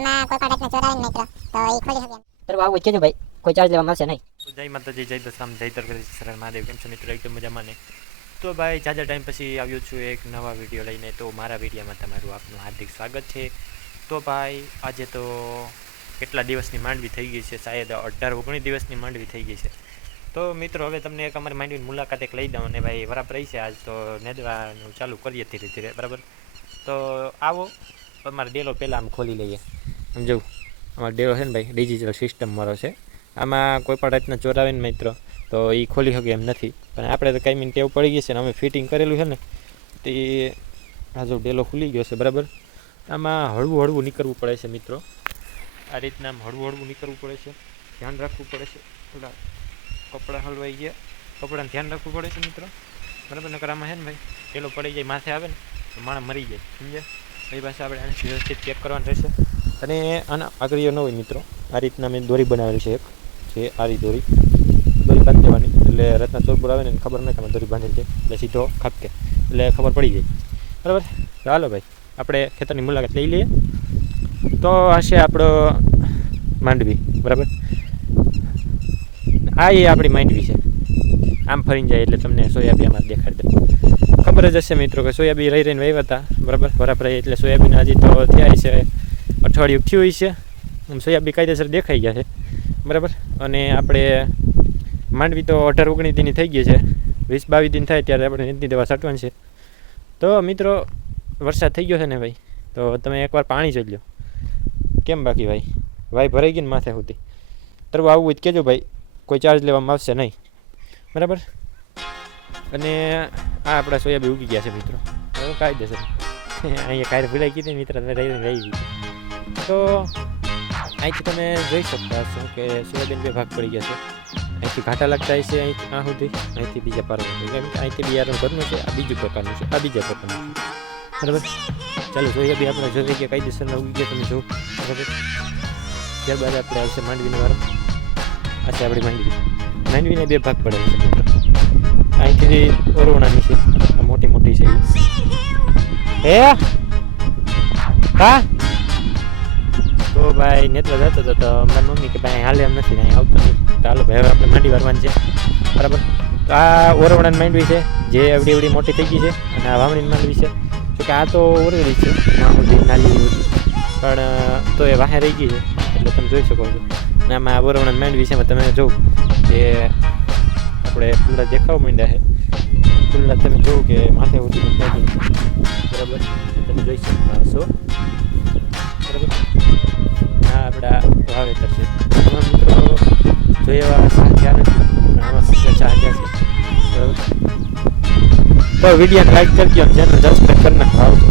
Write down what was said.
એમાં કોઈ પણ ટાઈપનો ચોરાવીને તો એ ખોલી શકે બરાબર આવું કેજો ભાઈ કોઈ ચાર્જ લેવામાં આવશે નહીં. જય માતાજી જય દસામ જય તરકરી શરણ મહાદેવ. કેમ છો મિત્રો? એકદમ મજામાં ને? તો ભાઈ જાજા ટાઈમ પછી આવ્યો છું એક નવા વીડિયો લઈને. તો મારા વિડીયોમાં તમારું આપનું હાર્દિક સ્વાગત છે. તો ભાઈ આજે તો કેટલા દિવસની માંડવી થઈ ગઈ છે? શાયદ અઢાર ઓગણીસ દિવસની માંડવી થઈ ગઈ છે. તો મિત્રો હવે તમને એક અમારી માંડવીની મુલાકાત એક લઈ દઉં અને ભાઈ વરાપ રહી છે આજ તો નેદવાનું ચાલુ કરીએ ધીરે ધીરે. બરાબર? તો આવો. અમારો ડેલો પહેલાં આમ ખોલી લઈએ. સમજવું અમારો ડેલો છે ને ભાઈ ડિજિટલ સિસ્ટમ મારો છે. આમાં કોઈ પણ રીતના ચોરાવીને મિત્રો, તો એ ખોલી શકે એમ નથી. પણ આપણે તો કાંઈ ટેવ પડી ગઈ છે ને અમે ફિટિંગ કરેલું છે ને, તે આ જો ડેલો ખુલી ગયો છે, બરાબર? આમાં હળવું હળવું નીકળવું પડે છે મિત્રો. આ રીતના આમ હળવું હળવું નીકળવું પડે છે. ધ્યાન રાખવું પડે છે. થોડા કપડાં હલવાઈ ગયા. કપડાને ધ્યાન રાખવું પડે છે મિત્રો. બરાબર? નકર આમાં છે ને ભાઈ, ડેલો પડી જાય, માથે આવે ને, તો માણસ મરી જાય. સમજ્યા? એ પાસે આપણે આને વ્યવસ્થિત ચેક કરવાનું રહેશે. અને આના આગળીઓ ન હોય મિત્રો, આ રીતના મેં દોરી બનાવેલી છે એક છે આરી દોરી. દોરી બાંધી દેવાની, એટલે રાતના ચોરબોર આવે ને ખબર ન કે દોરી બાંધેલી છે, એટલે સીધો ખાપકે, એટલે ખબર પડી જાય બરાબર? ચાલો ભાઈ, આપણે ખેતરની મુલાકાત લઈ લઈએ. તો હશે આપણો માંડવી, બરાબર? આ એ આપણી માંડવી છે. આમ ફરીને જાય એટલે તમને સોયાબી આમાં દેખાડી દે ખબર જ હશે મિત્રો, કે સોયાબીન રહી રહીને વાવ્યા હતા બરાબર? બરાબર એટલે સોયાબીન હજી તો થયા છે અઠવાડિયું થયું છે. આમ સોયાબી કાયદેસર દેખાઈ ગયા છે. બરાબર? અને આપણે માંડવી તો અઢાર ઓગણીસ દિનની થઈ ગઈ છે. વીસ બાવીસ દિન થાય ત્યારે આપણે નીતની દવા છાંટવાની છે. તો મિત્રો, વરસાદ થઈ ગયો છે ને ભાઈ? તો તમે એકવાર પાણી જોઈ લો કેમ બાકી ભાઈ? ભાઈ ભરાઈ ગઈ ને માથે સુધી. તરવું આવવું હોય કહેજો ભાઈ. કોઈ ચાર્જ લેવામાં આવશે નહીં. બરાબર? અને આ આપણા સોયાબી ઉગી ગયા છે મિત્રો. કાયદેસર અહીંયા કાંઈ ભૂલાઈ કીધી મિત્ર તમે રહી રહી ગઈ. તો અહીંથી તમે જોઈ શકતા હશો કે સોયાબીન બે ભાગ પડી ગયા છે. અહીંથી ઘાટા લાગતા હશે અહીં આ સુધી. અહીંથી બીજા પાર કેમ કે અહીંથી બિયારણ ઘરનું છે આ બીજું પ્રકારનું છે. આ બીજા પ્રકારનું છે. બરાબર? ચાલો સોયાબી આપણે જોઈ ગયા. કાયદેસરના ઉગી ગયા, તમે જો બરાબર? ત્યારબાદ આપણે આવશે માંડવીનો વારો. આ છે આપણી માંડવી. માંડવીને બે ભાગ પડે છે મિત્રો જે ઓરવણાની છે મોટી મોટી છે. એ હે? તો ભાઈ નેત્ર જતો હતો તો મારી મમ્મી કે ભાઈ, હાલે એમ નથી અહીં આવતો નહીં ચાલો ભાઈ આપણે માંડી વારવાની છે. બરાબર? તો આ ઓરવણાની માંડવી છે, જે એવડી એવડી મોટી થઈ ગઈ છે, અને આ વાવણીની માંડવી છે. તો કે આ તો ઓરવેલી છે નાની નાલી પણ તો એ વાહે રહી ગઈ છે, એટલે તમે જોઈ શકો છો. અને આમાં ઓરવણાની માંડવી છે તમે જોઉં કે આપણે ફૂલડા દેખાવા માંડ્યા છે. ફૂલડા તમે જોવો કે માથે ઉઠી બરાબર? તમે જોઈ શકતા હશો બરાબર? આ આપણા વાવેતર છે. તમારા મિત્રો, જોઈએ એવા થયા નથી આમાં શાહ છે? બરાબર? તો વીડિયો લાઈક કરજો ચેનલ સબસ્ક્રાઈબ કરી નાખો. આવતો